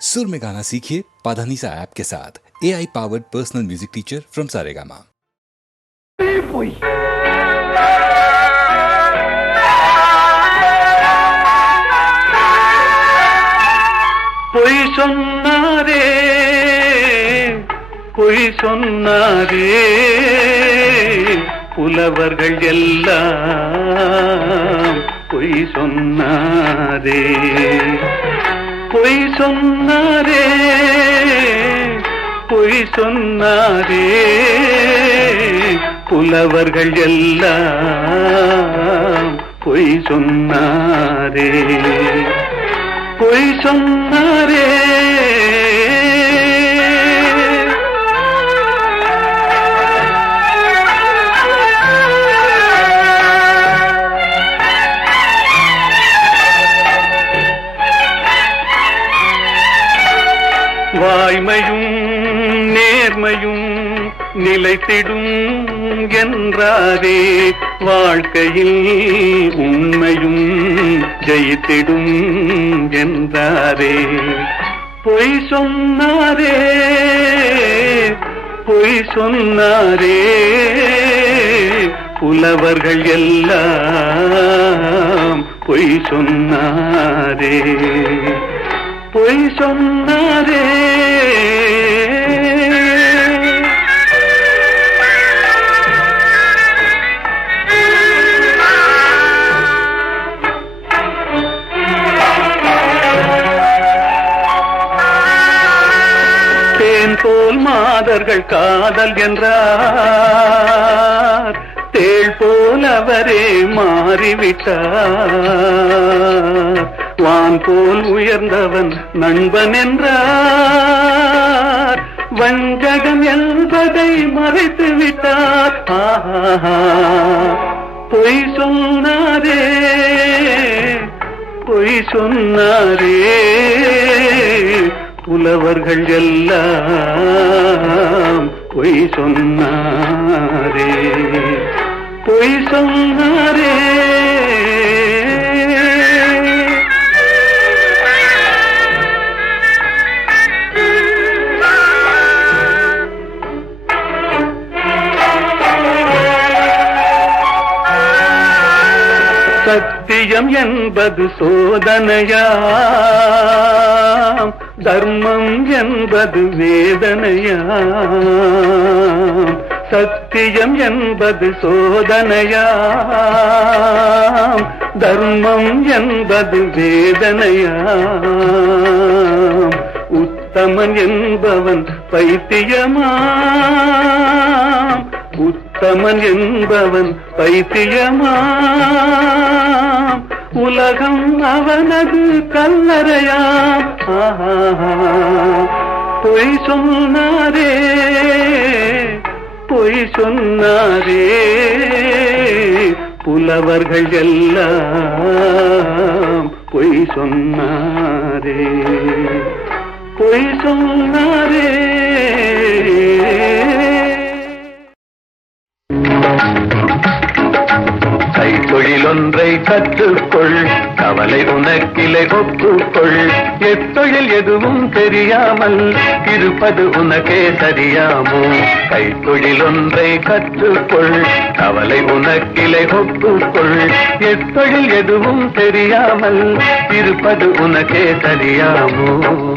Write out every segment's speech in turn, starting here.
सुर में गाना सीखिए पाधानीसा ऐप के साथ A I powered personal music teacher from Saregama போய் பொய் சொன்னாரே பொய் சொன்னாரே புலவர்கள் எல்லாம் பொய் சொன்னாரே பொய் சொன்னாரே பொய் சொன்னாரே. புலவர்கள் எல்லாம் பொய் சொன்னாரே. பொய் சொன்னாரே. நிலைத்திடும் என்றாரே வாழ்க்கையில் உண்மையும் ஜெயித்திடும் என்றாரே பொய் சொன்னாரே பொய் சொன்னாரே புலவர்கள் எல்லாம் பொய் சொன்னாரே. பொய் சொன்னாரே மாதர்கள் காதல் என்றார். தேள் போல் அவரே மாறிவிட்டார். வான் போல் உயர்ந்தவன் நண்பன் என்றார். வஞ்சகம் என்பதை மறைத்து விட்டார் பொய் சொன்னாரே. பொய் சொன்னாரே. புலவர்கள் எல்லாம் பொய் சொன்னாரே. பொய் சொன்னாரே. சத்தியம் என்பது சோதனையா? தர்மம் என்பது வேதனையாம். சத்தியம் என்பது சோதனையாம். தர்மம் என்பது வேதனையாம். உத்தமன் என்பவன் பைத்தியமாம். உத்தமன் என்பவன் பைத்தியமாம். உலகம் அவனது கல்லறையாம். பொய் சொன்னாரே. பொய் சொன்னாரே. புலவர்கள் எல்லாம் பொய் சொன்னாரே. பொய் சொன்னாரே. ஒன்றை கற்றுக்கொள். கவலை உனக்கிலை ஒப்புக்கொள். எத்தொழில் எதுவும் தெரியாமல் இருப்பது உனக்கே சரியாமோ? கைத்தொழிலொன்றை கற்றுக்கொள். கவலை உனக்கிலை ஒப்புக்கொள். எத்தொழில் எதுவும் தெரியாமல் இருப்பது உனக்கே சரியாமோ?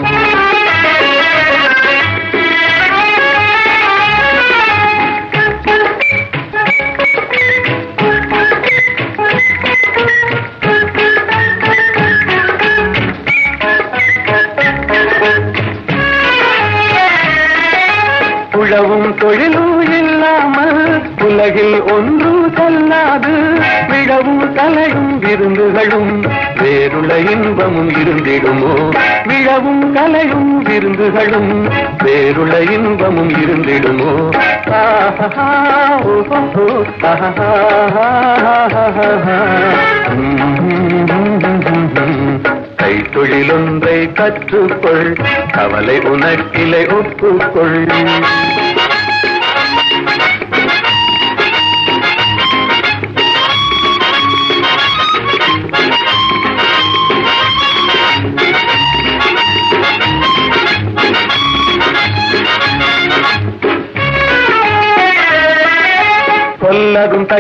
உலகில் ஒன்றும் செல்லாது. விழவும் கலையும் விருந்துகளும். வேறுள்ள இன்பமும் இருந்திடுமோ? விழவும் கலையும் விருந்துகளும். வேறுள்ள இன்பமும் இருந்திடுமோ? ஆஹா, ஓஹோ, கைத்தொழிலொன்றை கற்றுக்கொள். கவலை உனக்கிலை ஒப்புக்கொள்.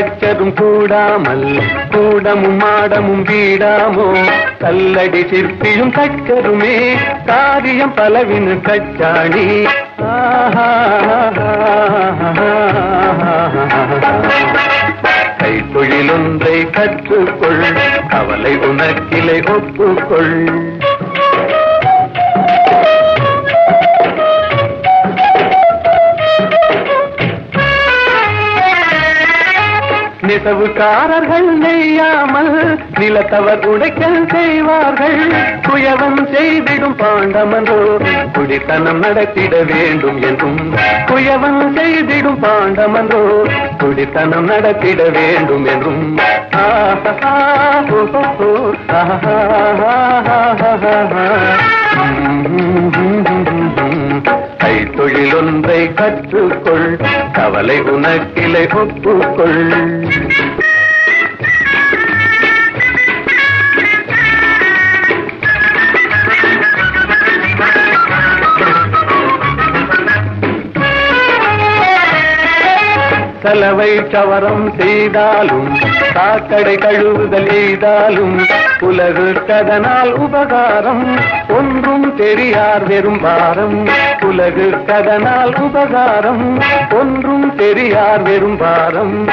கல்லரும் தச்சரும் கூடாமல் கூடமும் மாடமும் வீடாமோ? கல்லடி சிற்பியும் தச்சருமே காரியம் பலவினு கச்சாணி கைத்தொழிலொன்றை கற்றுக்கொள் கவலை உனக்கிளை ஒப்புக்கொள். நெசவுக்காரர்கள் நெய்யாமல் நிலத்தவர் உடைக்கல் செய்வார்கள். குயவன் செய்திடும் பாண்டமன்றோ குடித்தனம் நடத்திட வேண்டும் என்றும். குயவன் செய்திடும் பாண்டமன்றோ குடித்தனம் நடத்திட வேண்டும் என்றும். ஆஹா, ஓ, ஒன்றை கற்றுக்கொள் கவலை உனக்கிளை ஒப்புக்கொள். சலவை சவரம் செய்தாலும் சாக்கடை கழுவுதல் எய்தாலும் உலகு கதனால் உபகாரம் ஒன்றும் தெரியார் வெறும் பாரம். உலகு கடனால் உபகாரம். ஒன்றும் தெரியார் வெறும் பாரம்.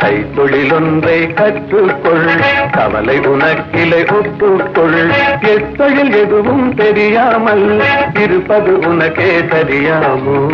கைத்தொழிலொன்றை கற்றுக்கொள். கவலை உனக்கிலை ஒப்புக்கொள். எத்தொழில் எதுவும் தெரியாமல் இருப்பது உனக்கே தெரியாமோ?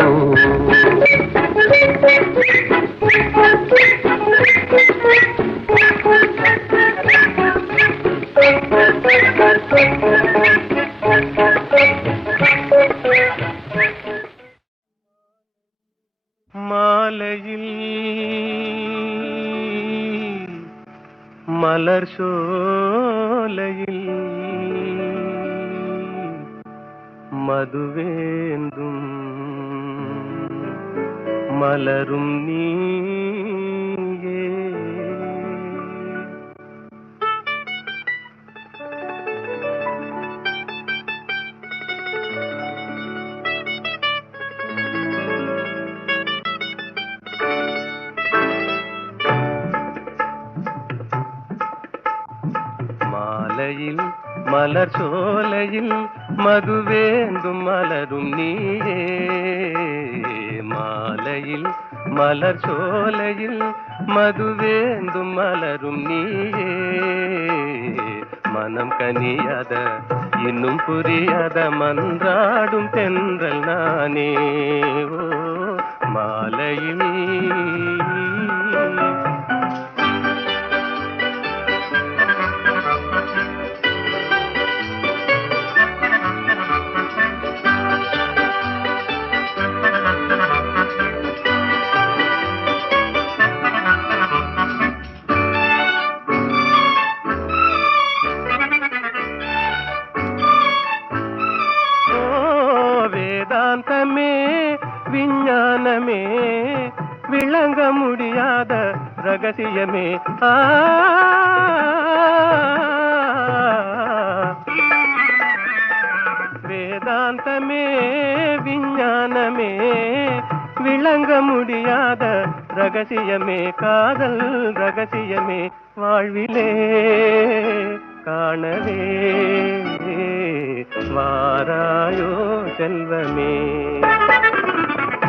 மலர் சோலையில் மதுவேந்தும் மலரும் நீயே. மாலையில் மலர் சோலையில் மதுவேந்தும் மலரும் நீயே. மனம் கனியாத இன்னும் புரியாத மன்றாடும் தென்றல் நானே. ஓ மாலையில் வேதாந்தமே விஞ்ஞானமே விளங்க முடியாத ரகசியமே காதல் ரகசியமே வாழ்விலே காணவே. வாராயோ செல்வமே.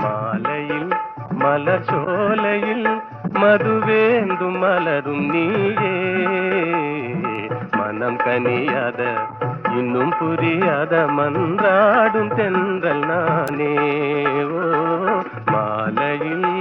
மாலையில் மலர் சோலையில் மதுவேந்தும் மலரும் நீயே. மனம் கனியாத இன்னும் புரியாத மன்றாடும் தென்றல் நானே. ஓ மாலையில்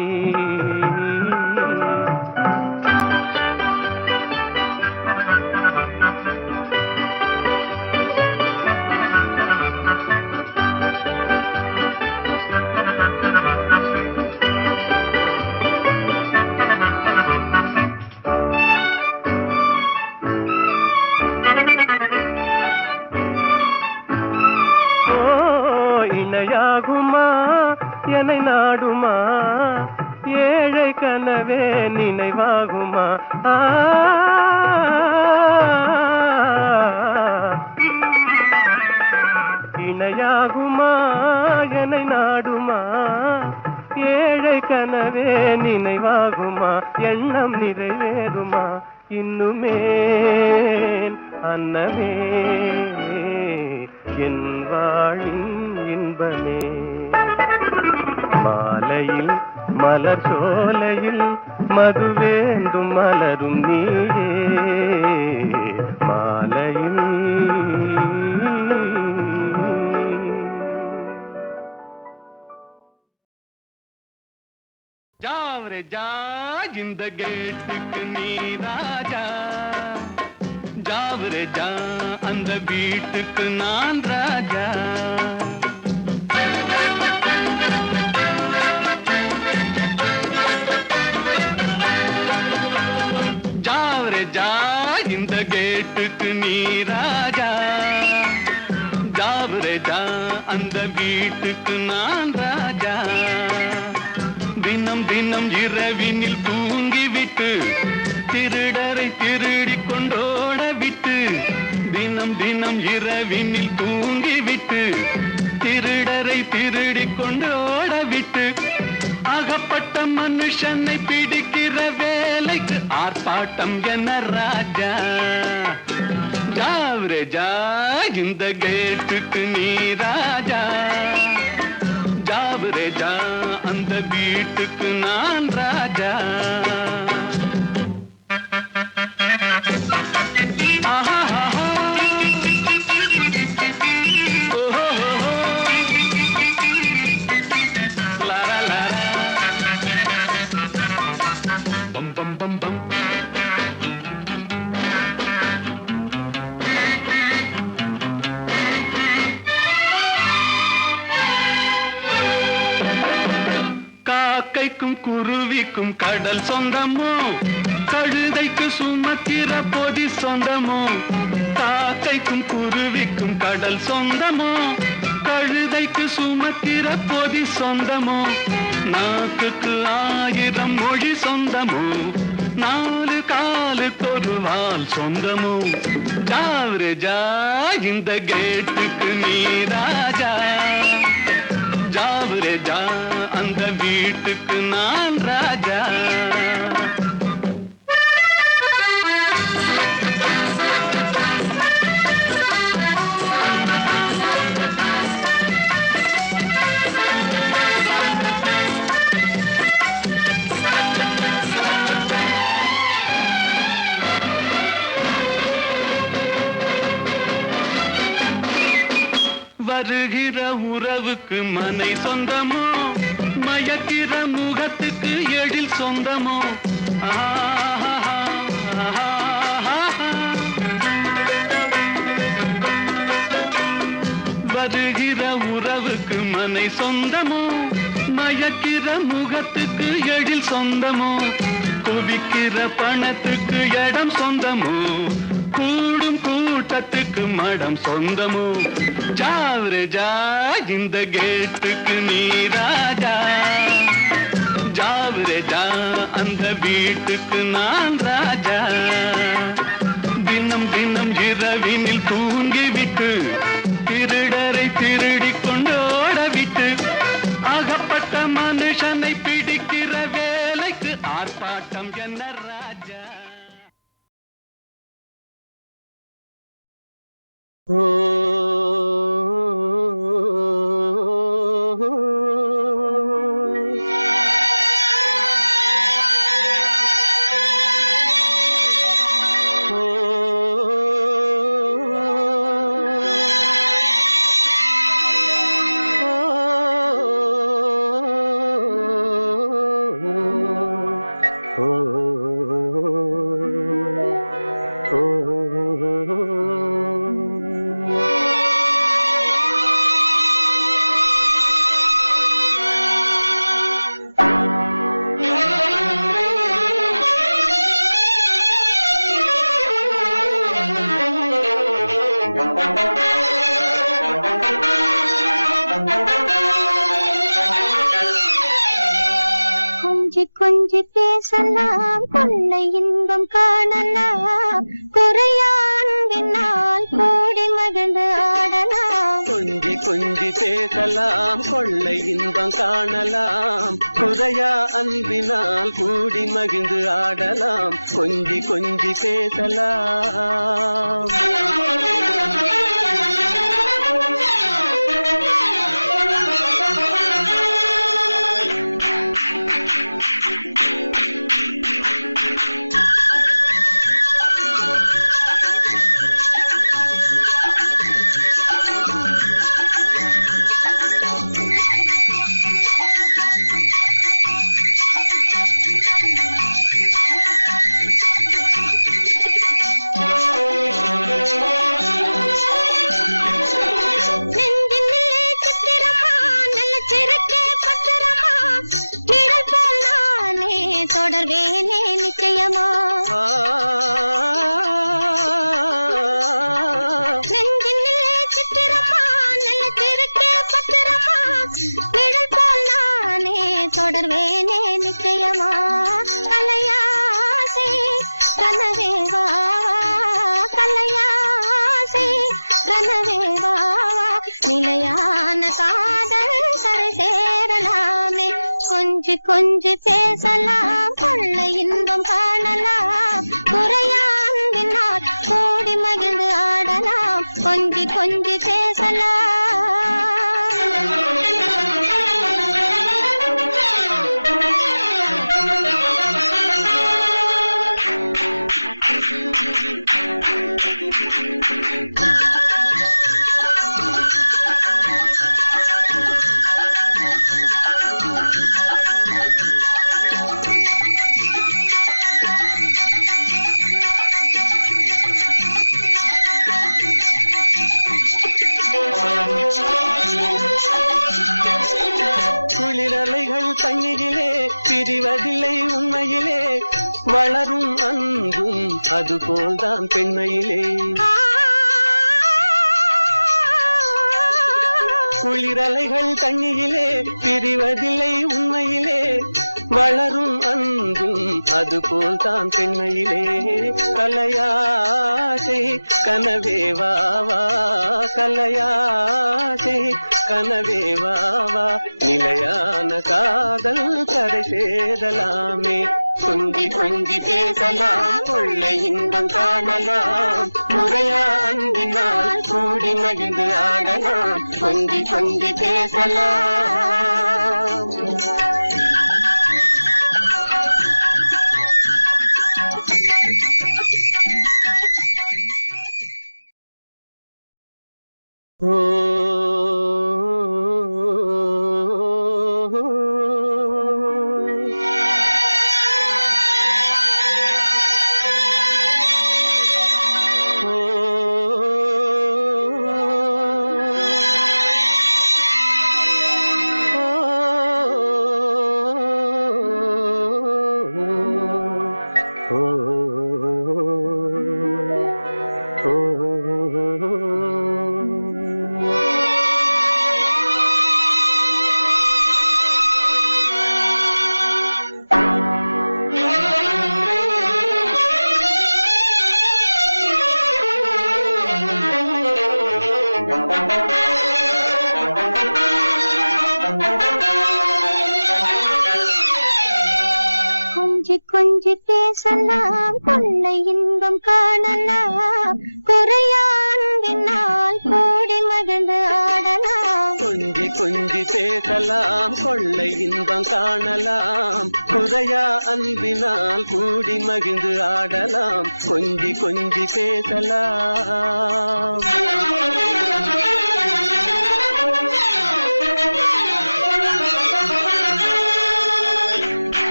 இன்பமே மாலையில் மலர் சோலையில் மதுவேந்தும் மலரும் நீயே மாலையில். ஜாவரே ஜா இந்த கேட்டுக்கு நீ ராஜா. ஜாவரே ஜா அந்த வீட்டுக்கு நான் ராஜா. ராஜா இந்த கேட்டுக்கு நீ ராஜா. ஜாவரேஜா அந்த வீட்டுக்கு நான் ராஜா. தினம் தினம் இரவினில் தூங்கிவிட்டு திருடரை திருடி கொண்டோட விட்டு தினம் தினம் இரவினில் தூங்கிவிட்டு திருடரை திருடி கொண்டோட விட்டு அகப்பட்ட மனுஷனை பிடிக்கிறவே வேலைக்கு ஆர்ப்பாட்டம் என ராஜா. ஜாவ்ரஜா இந்த கேட்டுக்கு நீ ராஜா. ஜாவ்ரஜா அந்த வீட்டுக்கு நான் ராஜா. குருவிக்கும் சொந்தமோ? கழுதைக்கு சுமக்கிற பொதி சொந்தமோ? நாக்குக்கு ஆயிரம் மொழி சொந்தமோ? நாலு காலு தொருவால் சொந்தமோ? ஜாவரு இந்த கேட்டுக்கு நீ ராஜா. ஜாவரே அந்த வீட்டுக்கு நான் ராஜா. உறவுக்கு மனை சொந்தமோ? மயக்கிற முகத்துக்கு எழில் சொந்தமோ? வருகிற உறவுக்கு மனை சொந்தமோ? மயக்கிற முகத்துக்கு எழில் சொந்தமோ? குவிக்கிற பணத்துக்கு இடம் சொந்தமோ? கூடும் கூட்டத்துக்கு மடம் சொந்தமோ? ஜாவ்ரஜா இந்த கேட்டுக்கு நீ ராஜா. ஜாவரு அந்த வீட்டுக்கு நான் ராஜா. தினம் தினம் இரவினில் தூங்கிவிட்டு பேசலாம் கூடி மகிழ்ந்து ஆடலாம். கொஞ்சி கொஞ்சி பேசலாம். உணர்வேனே நானே தொடர்வேனே நிச்சயமா? கலையாசை கனவே கலையாசை கனவே நிலையான காதல் கரை சேரலாமே கொஞ்சி கொஞ்சி சே கொஞ்சி கொஞ்சி அதுபோல்தான் பெண்மையிலே. குளிரலைகள் தண்ணியிலே பிரிவதில்லை உண்மையிலே வளரும் அன்பும் அதுபோல் தான் பெண்மையிலே. கலையாசை கனவே வாவா கலையாசை கனவே வாவா நிலையான காதல் கரை சேரலாமே. கொஞ்சி கொஞ்சி பேசலாம் கொள்ளை இன்பம் காணலாம். முறையா அன்பினால் கூடி மகிழ்ந்து ஆடலாம். கொஞ்சி கொஞ்சி பேசலாம். பேசலாம் இன்பம் காணலாம் குறையாண்டினால் கூடி மகிழ்ந்து ஆடலாம். கொஞ்சி கொஞ்சி பேசலாம் கொள்ளை இன்பம் காணலாம். குறையா அன்பினால் கூடி மகிழ்ந்து ஆடலாம். கொஞ்சி கொஞ்சி பேசலாம்.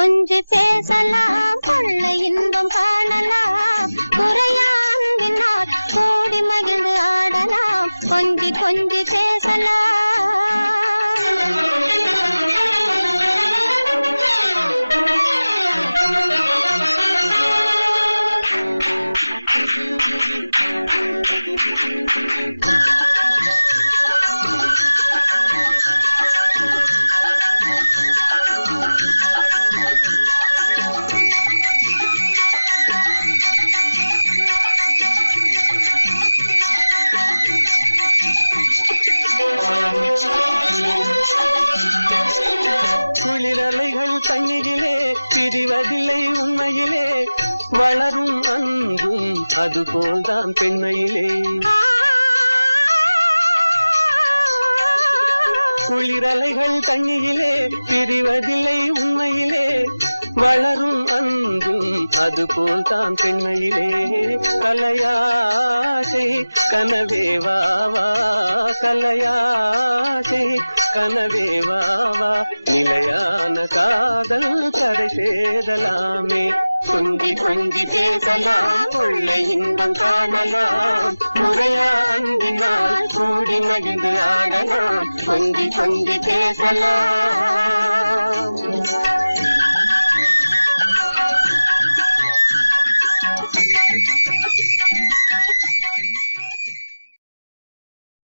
கொஞ்சி பேசலாம் கொள்ள இன்பம் காணலாம் குறையாம்பினால் கூடி மகிழ்ந்து ஆடலாம் கொஞ்சி கொஞ்சி பேசலாம் Thank you. அதுபோல்தான் பெண்மையிலே. குளிரலைகள் தண்ணியிலே பிரிவதில்லை உண்மையிலே. வளரும் அன்பும் அதுபோல் தான் பெண்மையிலே. கலையாசை கனவே வாவா கலையாசை கனவே வாவா நிலையான காதல் கரை சேரலாமே தொங்கி தொங்கி பேசலாம் உள்ள இன்பம் காணலாம். முறையா அன்பினால் கூடி மகிழ்ந்து ஆடலாம் தொங்கி தொங்கி பேசலாம்.